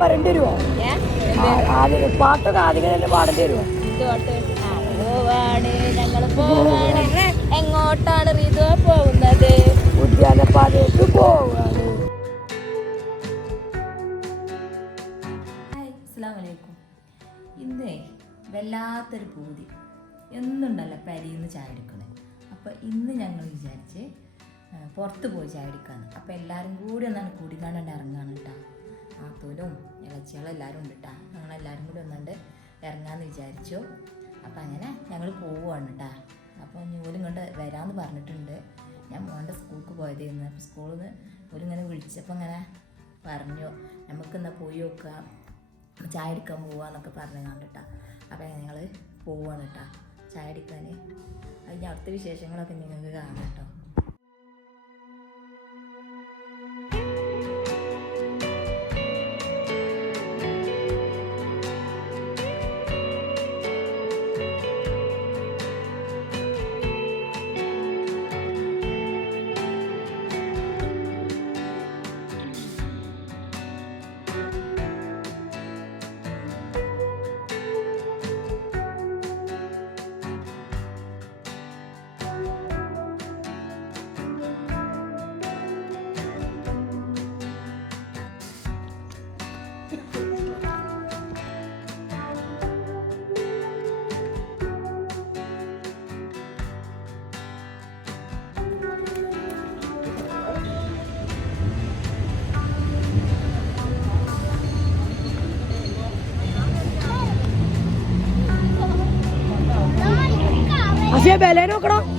വരേണ്ടി വരുമോ? ആദ്യം പാട്ടൊക്കെ ആദ്യം തന്നെ പാടേണ്ടി വരുമോ എങ്ങോട്ടാണ് റീതു പോകുന്നത്? ഉദ്യാനപാതയ്ക്ക് പോവാണ്. ഹായ് അസ്സാം വലൈക്കും ഇന്നേ വല്ലാത്തൊരു പൂതി. എന്നുണ്ടല്ലോ പരിന്ന് ചായ എടുക്കണേ അപ്പോൾ ഇന്ന് ഞങ്ങൾ വിചാരിച്ച് പുറത്ത് പോയി ചായ എടുക്കാന്ന് അപ്പോൾ എല്ലാവരും കൂടി ഒന്നാണ് കൂടി കാണാൻ ഇറങ്ങുകയാണ് കേട്ടോ. ആത്തൂരും ഇളച്ചികളും എല്ലാവരും ഉണ്ട് കേട്ടോ ഞങ്ങളെല്ലാവരും കൂടി ഒന്നുകൊണ്ട് ഇറങ്ങാമെന്ന് വിചാരിച്ചു. അപ്പം അങ്ങനെ ഞങ്ങൾ പോവുകയാണ് കേട്ടോ അപ്പോൾ ഞൂലും കൊണ്ട് വരാമെന്ന് പറഞ്ഞിട്ടുണ്ട്. ഞാൻ മോന്റെ സ്കൂൾക്ക് പോയതായിരുന്നു അപ്പോൾ സ്കൂളിൽ നിന്ന് ഓരിങ്ങനെ വിളിച്ചപ്പോൾ ഇങ്ങനെ പറഞ്ഞു നമുക്കെന്നാ പോയി നോക്കാം. ചായ എടുക്കാൻ പോവാന്നൊക്കെ പറഞ്ഞു കണ്ടിട്ടാ അപ്പം ഞങ്ങൾ പോവാണ് കേട്ടോ ചായ എടുക്കാൻ അതിന്റെ അടുത്ത വിശേഷങ്ങളൊക്കെ നിങ്ങൾക്ക് കാണാം കേട്ടോ പക്ഷേ വില നോക്കണം ഞങ്ങൾ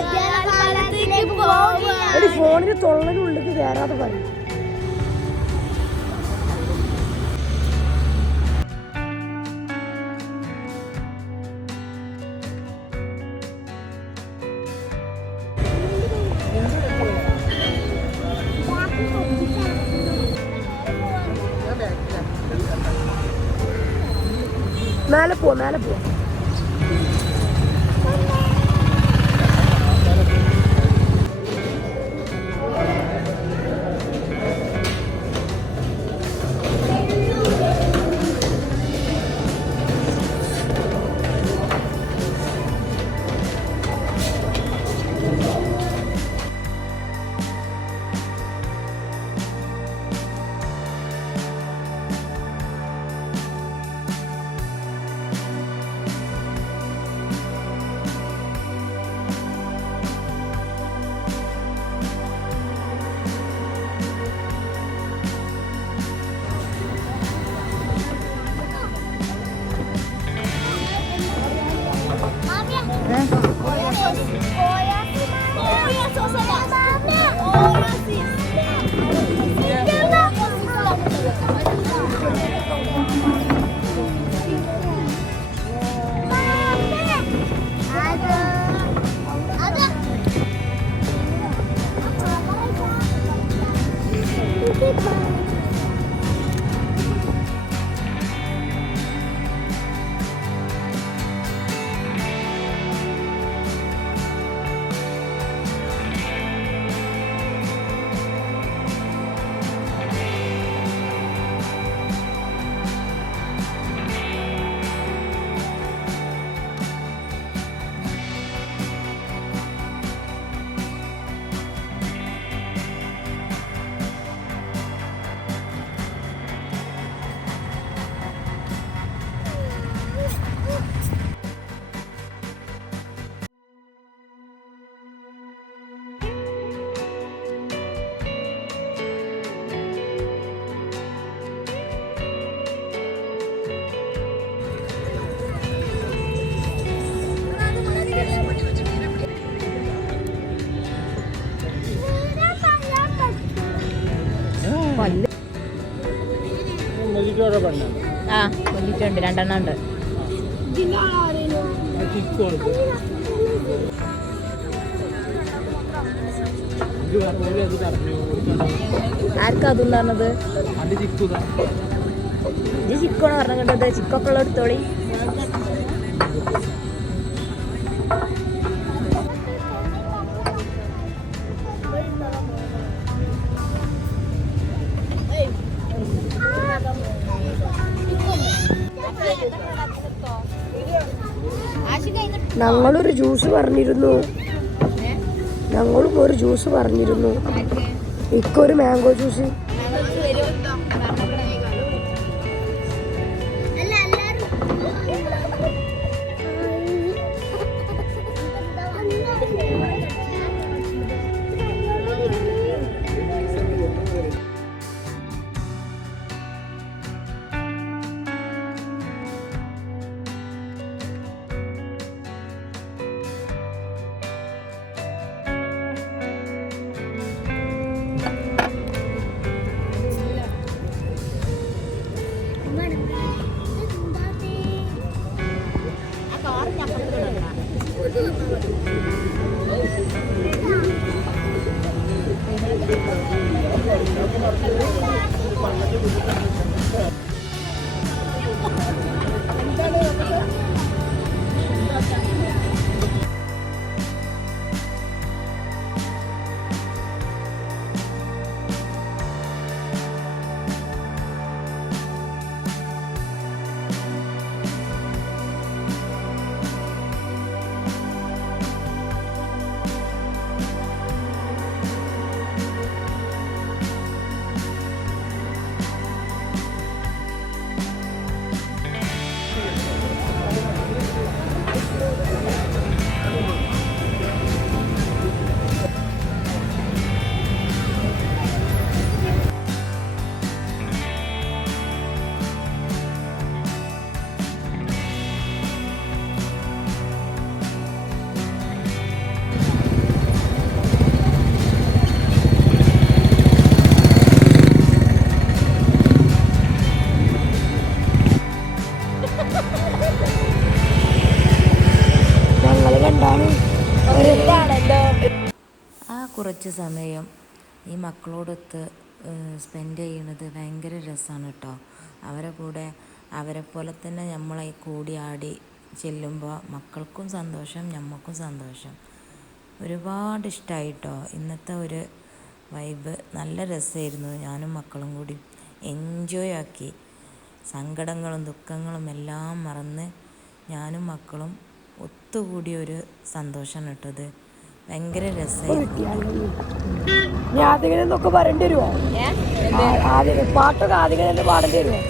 ഉദ്യാനപാലത്തിലേക്ക് പോവുകയാണ്. ഫോണിന് തൊള്ളനുള്ളിൽ കയറാതെ പറയും. മേലെ പോവാ മേലെ പോവാ. കൊല്ലിട്ടുണ്ട് രണ്ടെണ്ണം ഉണ്ട് ആർക്കാ അതെന്ന് പറഞ്ഞത്? ഇത് ചിക്കോണ് പറഞ്ഞ കണ്ടത് ചിക്കൊക്കെ ഉള്ള എടുത്തോളി ഞങ്ങളൊരു ജ്യൂസ് പറഞ്ഞിരുന്നു. ഞങ്ങളും ഒരു ജ്യൂസ് പറഞ്ഞിരുന്നു. ഇക്കൊരു മാംഗോ ജ്യൂസ്. Thank ഞങ്ങൾ കുറച്ച് സമയം ഈ മക്കളോടൊത്ത് സ്പെൻഡ് ചെയ്യണത് ഭയങ്കര രസമാണ് കേട്ടോ അവരെ കൂടെ അവരെ പോലെ തന്നെ നമ്മളെ കൂടി ആടി ചെല്ലുമ്പോൾ മക്കൾക്കും സന്തോഷം ഞമ്മക്കും സന്തോഷം. ഒരുപാട് ഇഷ്ടമായി കേട്ടോ ഇന്നത്തെ ഒരു വൈബ് നല്ല രസമായിരുന്നു ഞാനും മക്കളും കൂടി എൻജോയ് ആക്കി. സങ്കടങ്ങളും ദുഃഖങ്ങളും എല്ലാം മറന്ന് ഞാനും മക്കളും ഒത്തുകൂടിയ ഒരു സന്തോഷമാണ് കേട്ടത് ഭയങ്കര രസമായിരുന്നു. ഞാൻ ആദ്യം എന്നൊക്കെ പറയേണ്ടി വരുമോ ആദ്യം പാട്ടൊക്കെ ആദ്യം തന്നെ പാടേണ്ടി വരുമോ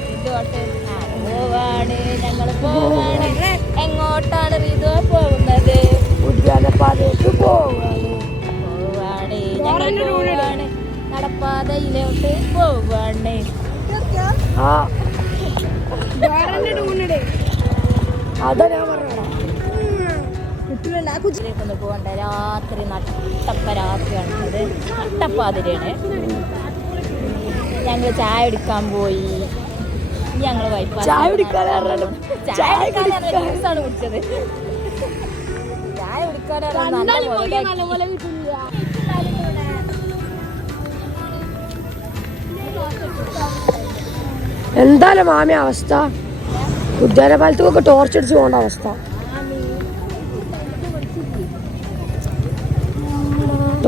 എങ്ങോട്ടാണ് റിതു പോകുന്നത്? ഉദ്യാനപാതയ്ക്ക് പോവാണ്. നടപ്പാതയിലോട്ട് പോവാണ്. അതാ ഞാൻ കുച്ചിലേക്കൊന്ന് പോകണ്ട. രാത്രി നട്ടപ്പ രാത്രിയാണ്. അത് നട്ടപ്പാതിരയാണ്. ഞങ്ങൾ ചായ എടുക്കാൻ പോയി. ഞങ്ങൾ വൈപ്പാ ചായ ചായ ജ്യൂസാണ് കുടിച്ചത്. ചായ കുടിക്കാൻ നല്ല മുതലാക്കി. എന്തായാലും മാമി അവസ്ഥ? ഉദ്യാനപാലത്തൊക്കെ ടോർച്ച് അടിച്ച് പോകേണ്ട അവസ്ഥ.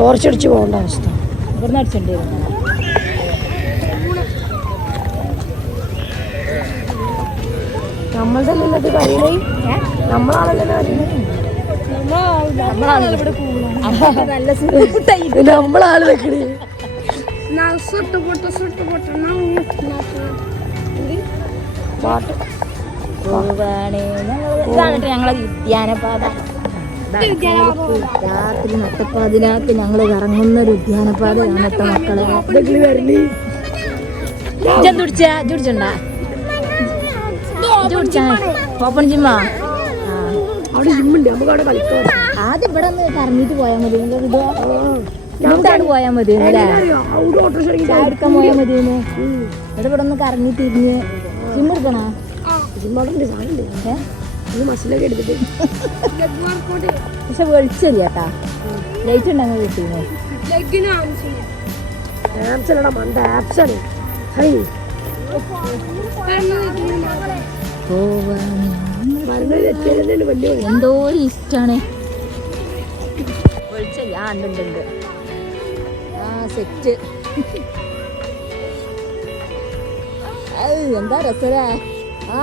ടോർച്ച് അടിച്ച് പോകേണ്ട അവസ്ഥ. ഇവിടുന്ന് നമ്മളുടെ നിന്നത് കഴിയണേ നമ്മളാണല്ലോ നമ്മളാണ് പാട്ട് ഞങ്ങൾ ഉദ്യാനപാത. രാത്രി നട്ടപ്പാതിനകത്ത് ഞങ്ങൾ ഇറങ്ങുന്ന ഒരു ഉദ്യാനപാത കേട്ടോ മക്കളെ. ഓപ്പൺ ജിമ്മാ ആദ്യം ഇവിടെ ഒന്ന് കറങ്ങിട്ട് പോയാൽ മതി. ഇത് പോയാൽ മതി എടുക്കാൻ പോയാൽ മതി ഇവിടെ ഇവിടെ ഒന്ന് കറങ്ങി തിരിഞ്ഞ് ജിം എടുക്കണോ? ഈ മസിലൊക്കെ എടുത്തിട്ട്. പക്ഷെ വെളിച്ചില്ല കേട്ടാ. ലൈറ്റ് ഉണ്ടെങ്കിൽ കിട്ടിയിരുന്നു മണ്ട ഹൈ. എന്തോ ഒരു ഇഷ്ടാണ് വെളിച്ചല്ല ആ ഉണ്ട് ഉണ്ട്, ഉണ്ട്. ആ സെറ്റ് എന്താ രസരാ ആ.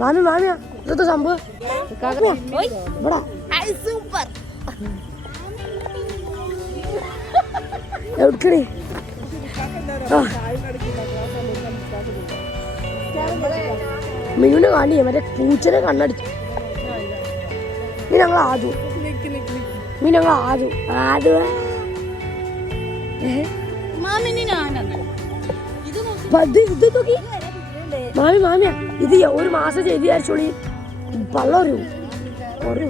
മാമി മാമിയാ ഇതൊക്കെ സംഭവം? സൂപ്പർ എവിടക്കണേ മിനുവിനെ കാണിയേ മറ്റേ പൂച്ചനെ കണ്ണടിച്ചു. മീ ഞങ്ങൾ ആദു. മീ ഞങ്ങൾ ആദു. ആദു. ഇത് നോക്കി. മാമി മാമിയ ഇത് ഒരു മാസം ചെയ്ത് വിചാരിച്ചോളി. പള്ള ഒരു ഒരു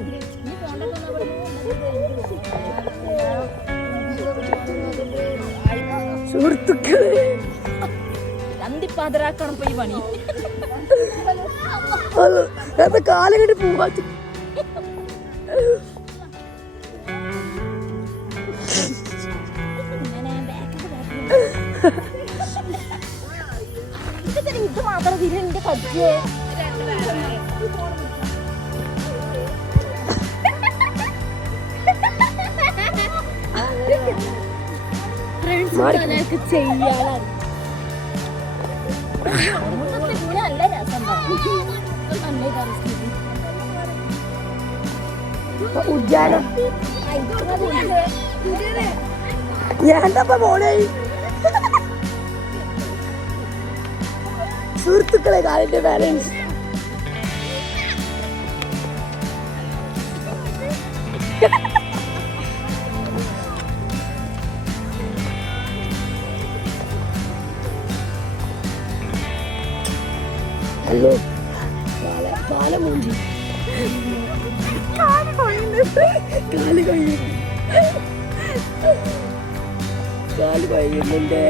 സുഹൃത്തുക്കളെ. അന്തിപ്പാതിരാക്കണം പോയി പണി. അത് നേരത്തെ കാലം കണ്ടി പോവാ ഇത് കജ്ജേ മാറി ചെയ്യാനാണ്. നല്ല രസം ഉദ്യാനം. ഞാനപ്പ മോളെ സുഹൃത്തുക്കളെ കാലിന്റെ ബാലൻസ് ഹലോ ബാല ബാല മൂഞ്ചി കാൽ കൊയ്യുന്നു കാൽ കൊയ്യുന്നുണ്ട്